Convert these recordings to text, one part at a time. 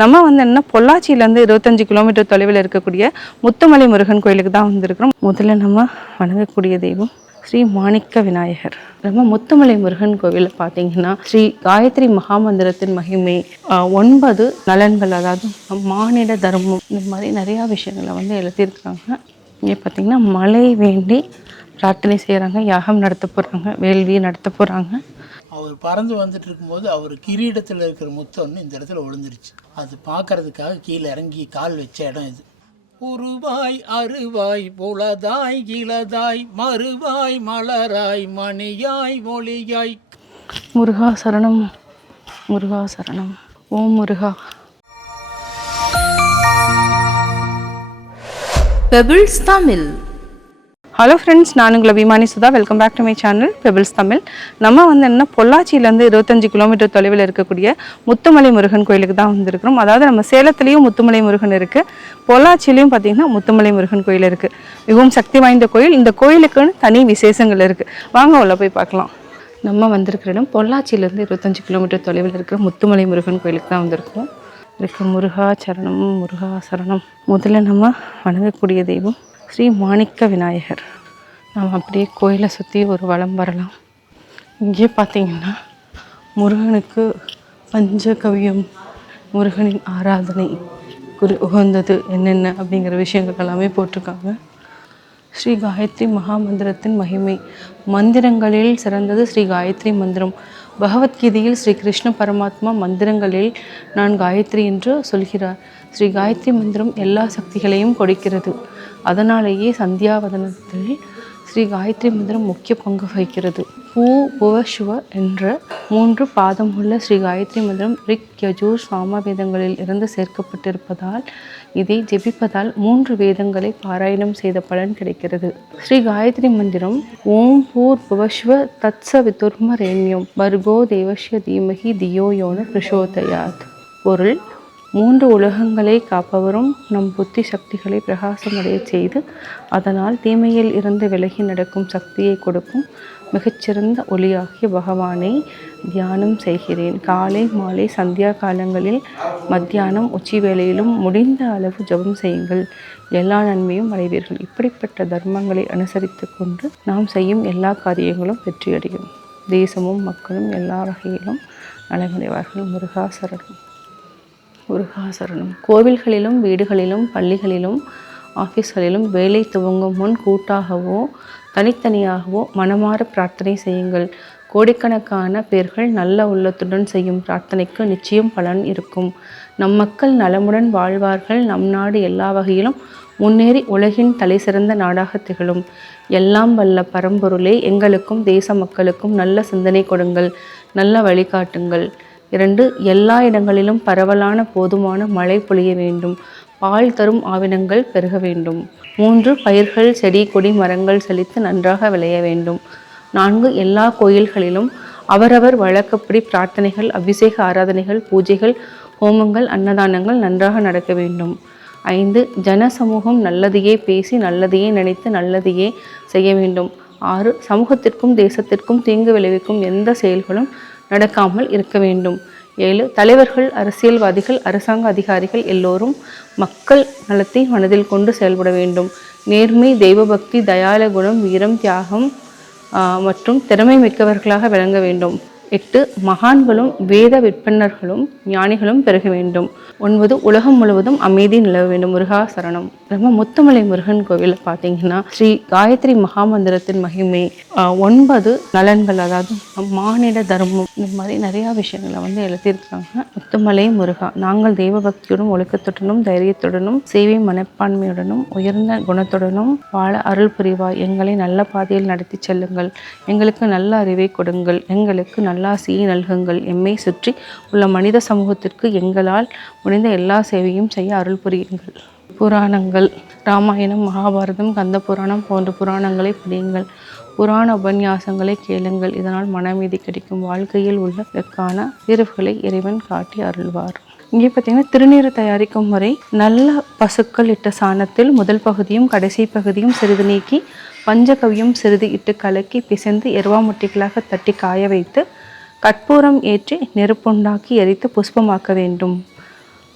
நம்ம என்ன பொள்ளாச்சியிலேருந்து 25 கிலோமீட்டர் தொலைவில் இருக்கக்கூடிய முத்துமலை முருகன் கோயிலுக்கு தான் வந்திருக்கிறோம். முதல்ல நம்ம வணங்கக்கூடிய தெய்வம் ஸ்ரீ மாணிக்க விநாயகர். நம்ம முத்துமலை முருகன் கோவில் பார்த்தீங்கன்னா ஸ்ரீ காயத்ரி மகாமந்திரத்தின் மகிமை, 9 நலன்கள், அதாவது மானிட தர்மம், இந்த மாதிரி நிறையா விஷயங்களை எழுதியிருக்காங்க. இங்கே பார்த்தீங்கன்னா மழை வேண்டி பிரார்த்தனை செய்கிறாங்க, யாகம் நடத்த போகிறாங்க, வேள்வி நடத்த போகிறாங்க. அவர் பறந்து வந்துட்டு இருக்கும்போது அவர் கிரீடத்தில் இருக்கிற முத்து ஒன்று இந்த இடத்துல விழுந்துருச்சு. அது பார்க்கறதுக்காக கீழே இறங்கி கால் வச்ச இடம் இது. உருவாய் அருவாய் புலதாய் இலதாய் மறுவாய் மலராய் மணியாய் ஒளியாய். முருகா சரணம், முருகா சரணம், Om Muruga. Pebbles Tamil. Hello friends, நான் உங்களை விமானி Sudha. Welcome back to my channel Pebbles Tamil. நம்ம என்ன பொள்ளாச்சியிலேருந்து 25 கிலோமீட்டர் தொலைவில் இருக்கக்கூடிய முத்துமலை முருகன் கோயிலுக்கு தான் வந்திருக்கிறோம். அதாவது நம்ம சேலத்துலேயும் முத்துமலை முருகன் இருக்குது, பொள்ளாச்சியிலையும் பார்த்திங்கன்னா முத்துமலை முருகன் கோயில் இருக்குது. மிகவும் சக்தி வாய்ந்த கோயில். இந்த கோயிலுக்குன்னு தனி விசேஷங்கள் இருக்குது. வாங்க உள்ள போய் பார்க்கலாம். நம்ம வந்திருக்கிற இடம் பொள்ளாச்சியிலேருந்து 25 கிலோமீட்டர் தொலைவில் இருக்கிற முத்துமலை முருகன் கோயிலுக்கு தான் வந்திருக்கோம். இதுக்கு முருகா சரணம், முருகா சரணம். முதல்ல நம்ம வணங்கக்கூடிய தெய்வம் ஸ்ரீ மாணிக்க விநாயகர். நாம் அப்படியே கோயிலை சுற்றி ஒரு வலம் வரலாம். இங்கே பார்த்தீங்கன்னா முருகனுக்கு பஞ்சகவியம், முருகனின் ஆராதனை உகந்தது என்னென்ன அப்படிங்கிற விஷயங்கள் எல்லாமே போட்டிருக்காங்க. ஸ்ரீ காயத்ரி மகாமந்திரத்தின் மகிமை. மந்திரங்களில் சிறந்தது ஸ்ரீ காயத்ரி மந்திரம். பகவத்கீதையில் ஸ்ரீ கிருஷ்ண பரமாத்மா மந்திரங்களில் நான் காயத்ரி என்று சொல்கிறார். ஸ்ரீ காயத்ரி மந்திரம் எல்லா சக்திகளையும் கொடுக்கிறது. அதனாலேயே சந்தியாவதனத்தில் ஸ்ரீ காயத்ரி மந்திரம் முக்கிய பங்கு வகிக்கிறது. பூ புவ சுவ என்ற 3 பாதம் உள்ள ஸ்ரீ காயத்ரி மந்திரம் ரிக் யஜூர் சாம வேதங்களில் இருந்து சேர்க்கப்பட்டிருப்பதால் இதை ஜெபிப்பதால் 3 வேதங்களை பாராயணம் செய்த பலன் கிடைக்கிறது. ஸ்ரீ காயத்ரி மந்திரம் ஓம் பூர் புவஸ்வ தத்ச விதுர்மரேண்யம் பர்கோ தேவஸ்ய தீமகி தியோ யோன பிரசோதயாத். பொருள்: 3 உலகங்களை காப்பவரும் நம் புத்தி சக்திகளை பிரகாசமடைய செய்து அதனால் தீமையில் இருந்து விலகி நடக்கும் சக்தியை கொடுக்கும் மிகச்சிறந்த ஒளியாகிய பகவானை தியானம் செய்கிறேன். காலை மாலை சந்தியா காலங்களில், மத்தியானம் உச்சி வேளையிலும் முடிந்த அளவு ஜபம் செய்யுங்கள். எல்லா நன்மையும் அடைவீர்கள். இப்படிப்பட்ட தர்மங்களை அனுசரித்து கொண்டு நாம் செய்யும் எல்லா காரியங்களும் வெற்றியடையும். தேசமும் மக்களும் எல்லா வகையிலும் நலமடைவார்கள். முருகா சரணம், முருகா சரணம். கோவில்களிலும் வீடுகளிலும் பள்ளிகளிலும் ஆஃபீஸ்களிலும் வேலை துவங்கும் முன் கூட்டாகவோ தனித்தனியாகவோ மனமாற பிரார்த்தனை செய்யுங்கள். கோடிக்கணக்கான பேர்கள் நல்ல உள்ளத்துடன் செய்யும் பிரார்த்தனைக்கு நிச்சயம் பலன் இருக்கும். நம் மக்கள் நலமுடன் வாழ்வார்கள். நம் நாடு எல்லா வகையிலும் முன்னேறி உலகின் தலை சிறந்த நாடாக திகழும். எல்லாம் வல்ல பரம்பொருளே, எங்களுக்கும் தேச மக்களுக்கும் நல்ல சிந்தனை கொடுங்கள், நல்ல வழிகாட்டுங்கள். 2. எல்லா இடங்களிலும் பரவலான போதுமான மழை பொழிய வேண்டும். பால் தரும் ஆவினங்கள் பெருக வேண்டும். 3. பயிர்கள், செடி, கொடி, மரங்கள் செழித்து நன்றாக விளைய வேண்டும். 4. எல்லா கோயில்களிலும் அவரவர் வழக்கப்படி பிரார்த்தனைகள், அபிஷேக ஆராதனைகள், பூஜைகள், ஹோமங்கள், அன்னதானங்கள் நன்றாக நடக்க வேண்டும். 5. ஜன சமூகம் நல்லதையே பேசி நல்லதையே நினைத்து நல்லதையே செய்ய வேண்டும். 6. சமூகத்திற்கும் தேசத்திற்கும் தீங்கு விளைவிக்கும் எந்த செயல்களும் நடக்காமல் இருக்க வேண்டும். 7. தலைவர்கள், அரசியல்வாதிகள், அரசாங்க அதிகாரிகள் எல்லோரும் மக்கள் நலத்தை மனதில் கொண்டு செயல்பட வேண்டும். நேர்மை, தெய்வபக்தி, தயால குணம், வீரம், தியாகம் மற்றும் திறமை மிக்கவர்களாக விளங்க வேண்டும். 8. மகான்களும் வேத விற்பன்னர்களும் ஞானிகளும் பெருக வேண்டும். 9. உலகம் முழுவதும் அமைதி நிலவ வேண்டும். முருகா சரணம். நம்ம முத்துமலை முருகன் கோவில் பார்த்தீங்கன்னா ஸ்ரீ காயத்ரி மகாமந்திரத்தின் மகிமை, 9 நலன்கள், அதாவது மானிட தர்மம், இந்த மாதிரி நிறையா விஷயங்களை எழுதியிருக்காங்க. முத்துமலை முருகா, நாங்கள் தெய்வ பக்தியுடன் ஒழுக்கத்துடனும் தைரியத்துடனும் சேவை மனப்பான்மையுடனும் உயர்ந்த குணத்துடனும் வாழ அருள் புரிவாய். எங்களை நல்ல பாதையில் நடத்தி செல்லுங்கள். எங்களுக்கு நல்ல அறிவை கொடுங்கள். எங்களுக்கு நல்லாசியை நல்குங்கள். எம்மை சுற்றி உள்ள மனித சமூகத்திற்கு எங்களால் முடிந்த எல்லா சேவையும் செய்ய அருள் புரியுங்கள். புராணங்கள், ராமாயணம், மகாபாரதம், கந்த புராணம் போன்ற புராணங்களை படியுங்கள். புராண உபன்யாசங்களை கேளுங்கள். இதனால் மனமீதி கிடைக்கும். வாழ்க்கையில் உள்ளதற்கான தீர்வுகளை இறைவன் காட்டி அருள்வார். இங்கே பார்த்தீங்கன்னா திருநீர் தயாரிக்கும் முறை. நல்ல பசுக்கள் இட்ட சாணத்தில் முதல் பகுதியும் கடைசி பகுதியும் சிறிது நீக்கி பஞ்சகவியம் சிறிது இட்டு கலக்கி பிசைந்து எருவாமுட்டிகளாக தட்டி காய வைத்து கற்பூரம் ஏற்றி நெருப்புண்டாக்கி எரித்து புஷ்பமாக்க வேண்டும்.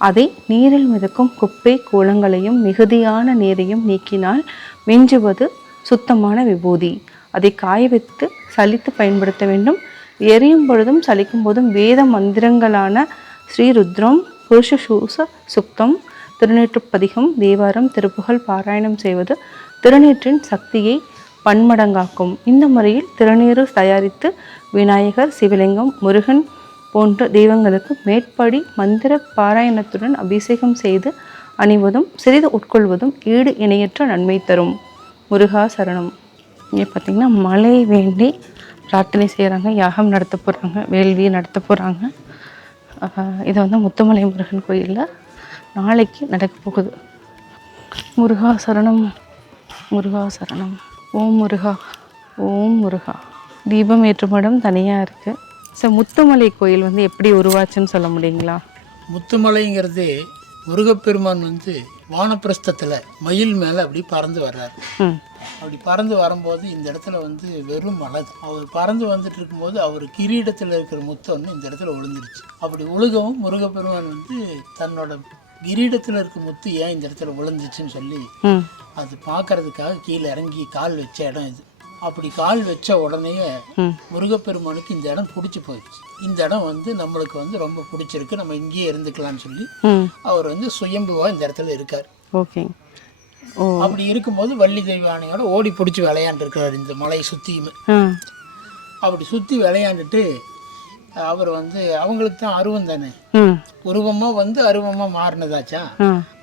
அதை நீரில் மிதக்கும் குப்பை கூலங்களையும் மிகுதியான நீரையும் நீக்கினால் மிஞ்சுவது சுத்தமான விபூதி. அதை காய வைத்து சலித்து பயன்படுத்த வேண்டும். எரியும் பொழுதும் சலிக்கும் போதும் வேத மந்திரங்களான ஸ்ரீருத்ரம், புருஷசூச சுக்தம், திருநீற்றுப்பதிகம், தேவாரம், திருப்புகழ் பாராயணம் செய்வது திருநீற்றின் சக்தியை பன்மடங்காக்கும். இந்த முறையில் திருநீறு தயாரித்து விநாயகர், சிவலிங்கம், முருகன் போன்ற தெய்வங்களுக்கு மேற்படி மந்திர பாராயணத்துடன் அபிஷேகம் செய்து அணிவதும் சிறிது உட்கொள்வதும் ஈடு இணையற்ற நன்மை தரும். முருகா சரணம். இங்கே பார்த்திங்கன்னா மழை வேண்டி பிரார்த்தனை செய்கிறாங்க, யாகம் நடத்த போகிறாங்க, வேள்வி நடத்த போகிறாங்க. இதை வந்து முத்துமலை முருகன் கோயிலில் நாளைக்கு நடக்க போகுது. முருகா சரணம், முருகா சரணம். ஓம் முருகா, ஓம் முருகா. தீபம் ஏற்றும் இடம் தனியாக இருக்குது. ஸோ முத்துமலை கோயில் வந்து எப்படி உருவாச்சுன்னு சொல்ல முடியுங்களா? முத்துமலைங்கிறது முருகப்பெருமான் வந்து வானப்பிரஸ்தத்தில் மயில் மேலே அப்படி பறந்து வர்றாரு. அப்படி பறந்து வரும்போது இந்த இடத்துல வந்து வெறும் மலை. அவர் பறந்து வந்துட்டு இருக்கும்போது அவர் கிரீடத்தில் இருக்கிற முத்து ஒன்று இந்த இடத்துல விழுந்துருச்சு. அப்படி விழுகவும் முருகப்பெருமான் வந்து தன்னோட கிரீடத்தில் இருக்க முத்து ஏன் இந்த இடத்துல விழுந்துச்சுன்னு சொல்லி அது பார்க்கறதுக்காக கீழே இறங்கி கால் வச்ச இடம் இது. அப்படி கால் வச்ச உடனே முருகப்பெருமானுக்கு இந்த இடம் பிடிச்சி போயிடுச்சு. இந்த இடம் வந்து நம்மளுக்கு வந்து ரொம்ப பிடிச்சிருக்கு, நம்ம இங்கேயே இருந்துக்கலாம்னு சொல்லி அவர் வந்து சுயம்புவா இந்த இடத்துல இருக்கார். ஓகே. அப்படி இருக்கும்போது வள்ளி தெய்வானையோட ஓடி பிடிச்சி விளையாண்டுருக்கிறார் இந்த மலையை சுற்றியுமே. அப்படி சுற்றி விளையாண்டுட்டு அவர் வந்து அவங்களுக்கு தான் அருவம் தானே, உருவமாக வந்து அருவமாக மாறினதாச்சா.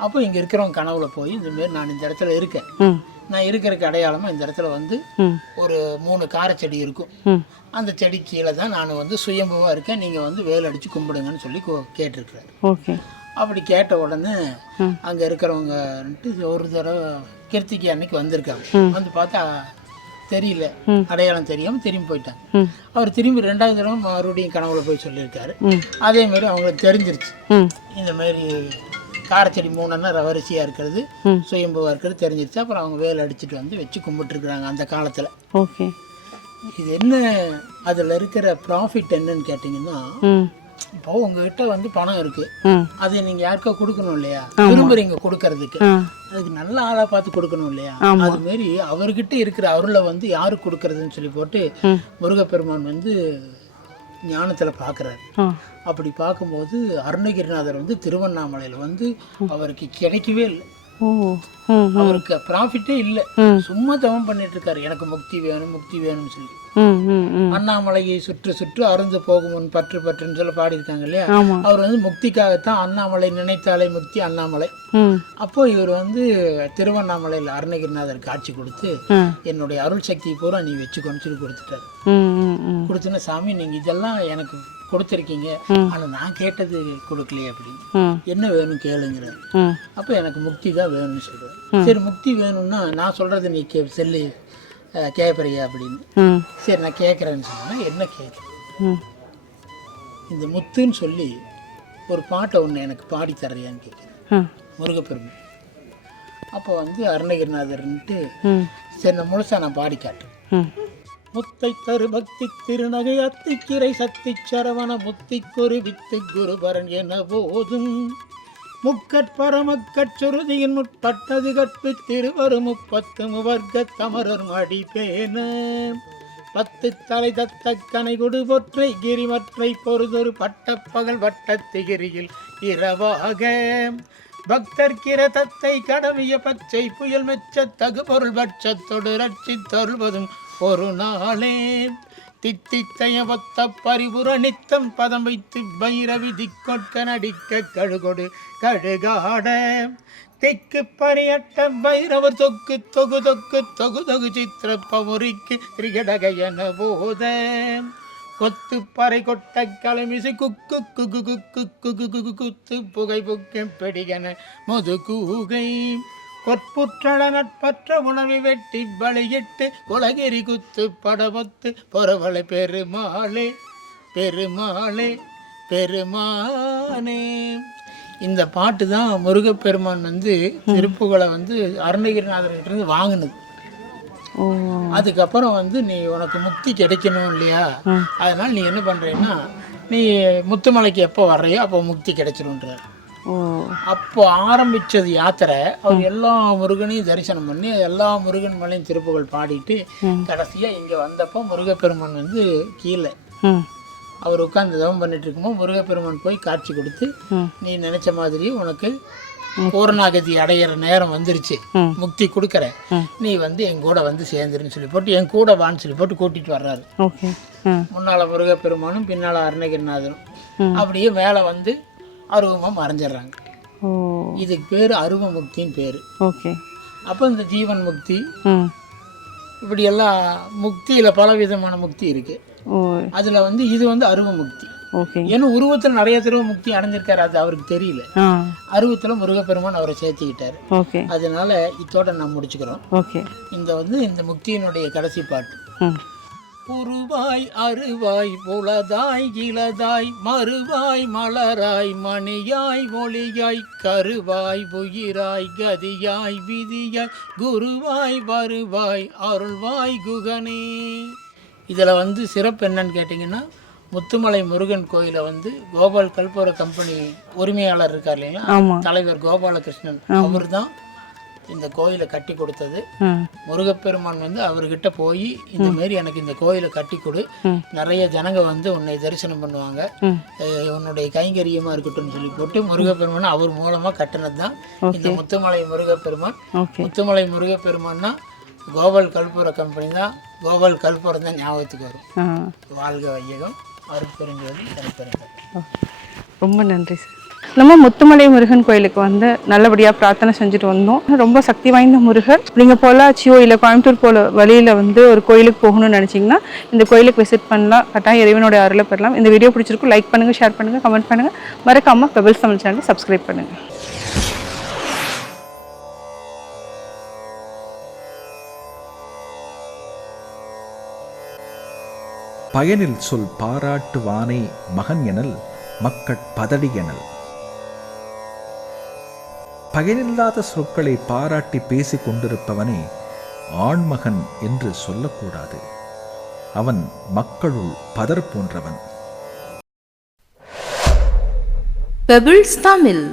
அப்போ இங்கே இருக்கிறவங்க கனவுல போய் இந்தமாரி நான் இந்த இடத்துல இருக்கேன், நான் இருக்கிறதுக்கு அடையாளமாக இந்த இடத்துல வந்து ஒரு 3 காரச்செடி இருக்கும், அந்த செடி கீழே தான் நான் வந்து சுயம்புவாக இருக்கேன், நீங்கள் வந்து வேல் அடித்து கும்பிடுங்கன்னு சொல்லி கேட்டிருக்கிறாரு. ஓகே. அப்படி கேட்ட உடனே அங்கே இருக்கிறவங்கன்ட்டு ஒரு தடவை கிருத்திகை அன்னைக்கு வந்திருக்காங்க. வந்து பார்த்தா தெரியல, அடையாளம் தெரியாமல் திரும்பி போயிட்டாங்க. அவர் திரும்பி 2வது தடவை மறுபடியும் கனவுல போய் சொல்லியிருக்காரு. அதே மாதிரி அவங்களுக்கு தெரிஞ்சிருச்சு இந்த மாதிரி காரச்செடி 3 வரிசையாக இருக்கிறது சுயம்புவாக இருக்கிறது தெரிஞ்சிருச்சு. அப்புறம் அவங்க வேலை அடிச்சுட்டு வந்து வச்சு கும்பிட்டுருக்குறாங்க அந்த காலத்தில். ஓகே. இது என்ன அதில் இருக்கிற ப்ராஃபிட் என்னன்னு கேட்டிங்கன்னா, இப்போ உங்ககிட்ட வந்து பணம் இருக்கு, அதை நீங்க யாருக்கா கொடுக்கணும் இல்லையா, விரும்புறீங்க கொடுக்கறதுக்கு, அதுக்கு நல்ல ஆளா பார்த்து கொடுக்கணும் இல்லையா. அது மாதிரி அவர்கிட்ட இருக்கிற அருளை வந்து யாருக்கு கொடுக்கறதுன்னு சொல்லி போட்டு முருகப்பெருமான் வந்து ஞானத்துல பாக்குறாரு. அப்படி பார்க்கும்போது அருணகிரிநாதர் வந்து திருவண்ணாமலையில வந்து அவருக்கு கிடைக்கவே இல்லை, அவருக்கு ப்ராஃபிட்டே இல்லை, சும்மா தவம் பண்ணிட்டு இருக்காரு, எனக்கு முக்தி வேணும் முக்தி வேணும்னு சொல்லி. அண்ணாமலையை சுற்று சுற்று அருந்து போகும் முன் பற்று பற்றுன்னு சொல்ல பாடியிருக்காங்க இல்லையா. அவர் வந்து முக்திக்காகத்தான் அண்ணாமலை நினைத்தாலே முக்தி அண்ணாமலை. அப்போ இவர் வந்து திருவண்ணாமலையில் அருணகிரிநாதர் காட்சி கொடுத்து என்னுடைய அருள் சக்தியை பூரா நீ வச்சுக்கொண்டு சொல்லி கொடுத்துட்டாரு. கொடுத்துன்னா சாமி நீங்க இதெல்லாம் எனக்கு கொடுத்துருக்கீங்க, ஆனா நான் கேட்டது கொடுக்கலையே அப்படின்னு, என்ன வேணும் கேளுங்கிறார். அப்ப எனக்கு முக்தி தான் வேணும்னு சொல்றாரு. சரி முக்தி வேணும்னா நான் சொல்றது நீ செல்லு கேட்பறியா அப்படின்னு. சரி நான் கேட்குறேன்னு சொன்னா என்ன கேட்குறேன், இந்த முத்துன்னு சொல்லி ஒரு பாட்டை ஒன்று எனக்கு பாடி தர்றியான்னு கேட்குறேன் முருகப்பெருமை. அப்போ வந்து அருணகிரிநாதர்ன்ட்டு சரி நான் முழுசா நான் பாடி காட்டுறேன். முத்தை தரு பக்தி திருநகை அத்திக்கிரை சக்தி சரவண முத்திக்கொரு வித்து குருபரன் என போதும் முக்கட்பரமக்கச்சுருதியின் முற்பட்டது கற்பு திருவரு 30 முவர்க்க தமரர் மடி பேன 10 தலை தத்த கனை கொடு பொற்றை கிரிமற்றை பொறுதொரு பட்ட பகல் வட்டத்திகிரியில் இரவாக பக்தர்கிற தத்தை கடவிய பச்சை புயல் மெச்ச தகு பொருள் பட்சத்தொடு ரட்சி தருவதும் ஒரு நாளே தித்தித்தைய ஒத்த பரிபுர நித்தம் பதம் வைத்து பைரவி திக்கொட்க நடிக்க கழுகொடு கழுகாட திக்கு பரியட்ட பைரவர் தொக்கு தொகு தொக்கு தொகு தொகு சித்திர பமுறிக்கு திரிகடகையன போத கொத்து பறை கொட்ட கலமிசு குக்கு குகு குக்கு குகு குகு குத்து புகை புக்கம் பெடிகன முது கூகை கொற்புற்றள நட்பற்ற உணவை வெட்டி பலியிட்டு குலகிரி குத்து படமொத்து பொறவளை பெருமாளே பெருமாளே பெருமானே. இந்த பாட்டு தான் முருகப்பெருமான் வந்து திருப்புகழை வந்து அருணகிரிநாதர்கிட்ட இருந்து வாங்கினது. அதுக்கப்புறம் வந்து நீ உனக்கு முக்தி கிடைக்கணும் இல்லையா, அதனால நீ என்ன பண்றேன்னா நீ முத்துமலைக்கு எப்போ வர்றையோ அப்போ முக்தி கிடைச்சிருன்றார். ஓ. அப்போ ஆரம்பிச்சது யாத்திரை. அவர் எல்லா முருகனையும் தரிசனம் பண்ணி எல்லா முருகன் மேலையும் திருப்புகள் பாடிட்டு கடைசியாக இங்கே வந்தப்போ முருகப்பெருமான் வந்து கீழே அவர் உட்காந்து தவம் பண்ணிட்டு இருக்கும்போது முருகப்பெருமான் போய் காட்சி கொடுத்து நீ நினைச்ச மாதிரி உனக்கு பூரணாகதி அடையிற நேரம் வந்துருச்சு, முக்தி கொடுக்குற, நீ வந்து என் கூட வந்து சேர்ந்துருன்னு சொல்லி போட்டு என் கூட வான்னு சொல்லி போட்டு கூட்டிட்டு வர்றாரு. முன்னால முருகப்பெருமானும் பின்னால அருணகிரிநாதரும் அப்படியே மேலே வந்து அருவமாக மறைஞ்சிடுறாங்க. இதுக்கு பேர் அருவ முக்தின்னு பேர். அப்போ இந்த ஜீவன் முக்தி இப்படியெல்லாம் முக்தியில் பல விதமான முக்தி இருக்கு. அதில் வந்து இது வந்து அருவ முக்தி. ஏன்னா உருவத்தில் நிறைய தடவை முக்தி அடைஞ்சிருக்காரு, அது அவருக்கு தெரியல. அருவத்தில் முருகப்பெருமான் அவரை சேர்த்துக்கிட்டாரு. அதனால இதோட நான் முடிச்சுக்கிறோம். இந்த வந்து இந்த முக்தியினுடைய கடைசி பாட்டு. உருவாய் அருவாய் புலதாய் இளதாய் மறுவாய் மலராய் மணியாய் ஒளியாய் கருவாய் உயிராய் கதியாய் விதியாய் குருவாய் வருவாய் அருள்வாய் குகனே. இதில் வந்து சிறப்பு என்னன்னு கேட்டிங்கன்னா, முத்துமலை முருகன் கோயிலை வந்து கோபால் கல்பூர கம்பெனி உரிமையாளர் இருக்கார் இல்லைங்களா, தலைவர் கோபாலகிருஷ்ணன், அவர் தான் இந்த கோயிலை கட்டி கொடுத்தது. முருகப்பெருமான் வந்து அவர்கிட்ட போய் இந்த மாதிரி எனக்கு இந்த கோயிலை கட்டி கொடு, நிறைய ஜனங்க வந்து உன்னை தரிசனம் பண்ணுவாங்க, உன்னுடைய கைங்கரியமா இருக்கட்டும்னு சொல்லி போட்டு முருகப்பெருமான் அவர் மூலமா கட்டினது தான் இந்த முத்துமலை முருகப்பெருமான். முத்துமலை முருகப்பெருமான்னா கோபால் கல்பூர கம்பெனி தான், கோபால் கல்பூரம் தான் ஞாபகத்துக்கு வரும். வாழ்க வையகம், அருட்பெருஞ்சோதி தனிப்பெருங்கள். ரொம்ப நன்றி சார். நம்ம முத்துமலை முருகன் கோயிலுக்கு வந்து நல்லபடியாக பிரார்த்தனை செஞ்சுட்டு வந்தோம். ரொம்ப சக்தி வாய்ந்த முருகர். நீங்கள் பொள்ளாச்சியோ இல்லை கோயம்புத்தூர் போல வழியில் வந்து ஒரு கோயிலுக்கு போகணும்னு நினச்சிங்கன்னா இந்த கோயிலுக்கு விசிட் பண்ணலாம். கட்டாயம் இறைவனுடைய அருளை பெறலாம். இந்த வீடியோ பிடிச்சிருக்கும், லைக் பண்ணுங்கள், ஷேர் பண்ணுங்கள், கமெண்ட் பண்ணுங்கள். மறக்காமல் பெபிள்ஸ் தமிழ் சேனல் சப்ஸ்கிரைப் பண்ணுங்கள். பயனில் சொல் பாராட்டுவானே மகன் எனல் மக்கட் பதடி எனல். பயனில்லாத சொற்களை பாராட்டி பேசிக் கொண்டிருப்பவனே ஆண்மகன் என்று சொல்லக்கூடாது. அவன் மக்களுள் பதர் போன்றவன். பெபிள்ஸ் தமிழ்.